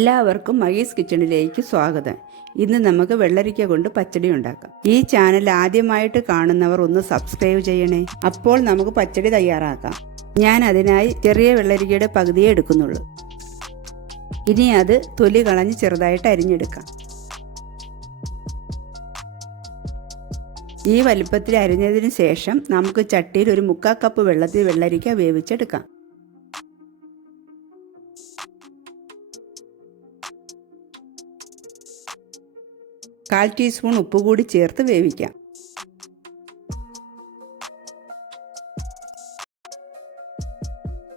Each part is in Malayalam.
എല്ലാവർക്കും മഹീസ് കിച്ചണിലേക്ക് സ്വാഗതം. ഇന്ന് നമുക്ക് വെള്ളരിക്ക കൊണ്ട് പച്ചടി ഉണ്ടാക്കാം. ഈ ചാനൽ ആദ്യമായിട്ട് കാണുന്നവർ ഒന്ന് സബ്സ്ക്രൈബ് ചെയ്യണേ. അപ്പോൾ നമുക്ക് പച്ചടി തയ്യാറാക്കാം. ഞാൻ അതിനായി ചെറിയ വെള്ളരിക്കയുടെ പകുതിയേ എടുക്കുന്നുള്ളൂ. ഇനി അത് തൊലി കളഞ്ഞ് ചെറുതായിട്ട് അരിഞ്ഞെടുക്കാം. ഈ വലിപ്പത്തിൽ അരിഞ്ഞതിന് ശേഷം നമുക്ക് ചട്ടിയിൽ ഒരു 3/4 കപ്പ് വെള്ളത്തിൽ വെള്ളരിക്ക വേവിച്ചെടുക്കാം. കാൽ ടീസ്പൂൺ ഉപ്പ് കൂടി ചേർത്ത് വേവിക്കാം.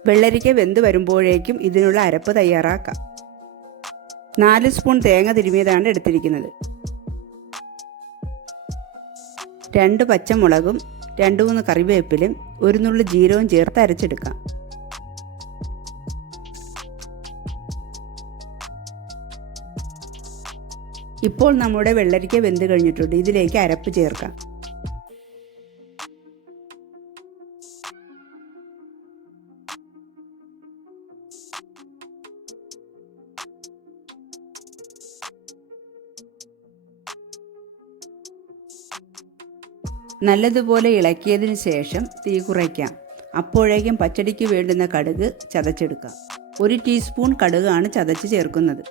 വെള്ളരിക്ക വെന്ത് വരുമ്പോഴേക്കും ഇതിനുള്ള അരപ്പ് തയ്യാറാക്കാം. 4 സ്പൂൺ തേങ്ങ തിരുമിയതാണ് എടുത്തിരിക്കുന്നത്. 2 പച്ചമുളകും 2-3 കറിവേപ്പിലും 1 നുള്ളി ജീരകവും ചേർത്ത് അരച്ചെടുക്കാം. ഇപ്പോൾ നമ്മുടെ വെള്ളരിക്ക വെന്ത് കഴിഞ്ഞിട്ടുണ്ട്. ഇതിലേക്ക് അരപ്പ് ചേർക്കാം. നല്ലതുപോലെ ഇളക്കിയതിന് ശേഷം തീ കുറയ്ക്കാം. അപ്പോഴേക്കും പച്ചടിക്ക് വേണ്ടുന്ന കടുക് ചതച്ചെടുക്കാം. 1 ടീസ്പൂൺ കടുകാണ് ചതച്ച് ചേർക്കുന്നത്.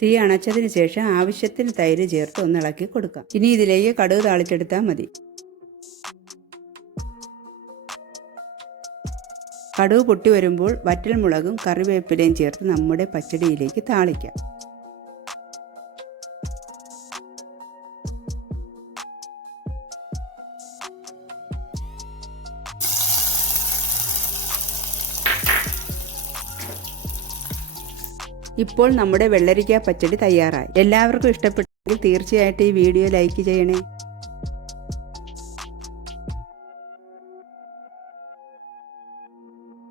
തീ അണച്ചതിന് ശേഷം ആവശ്യത്തിന് തൈര് ചേർത്ത് ഒന്ന് ഇളക്കി കൊടുക്കാം. ഇനി ഇതിലേക്ക് കടുക് താളിച്ചെടുത്താൽ മതി. കടുക് പൊട്ടി വരുമ്പോൾ വറ്റൽമുളകും കറിവേപ്പിലയും ചേർത്ത് നമ്മുടെ പച്ചടിയിലേക്ക് താളിക്കാം. ഇപ്പോൾ നമ്മുടെ വെള്ളരിക്ക പച്ചടി തയ്യാറായി. എല്ലാവർക്കും ഇഷ്ടപ്പെട്ടെങ്കിൽ തീർച്ചയായിട്ടും ഈ വീഡിയോ ലൈക്ക് ചെയ്യണേ.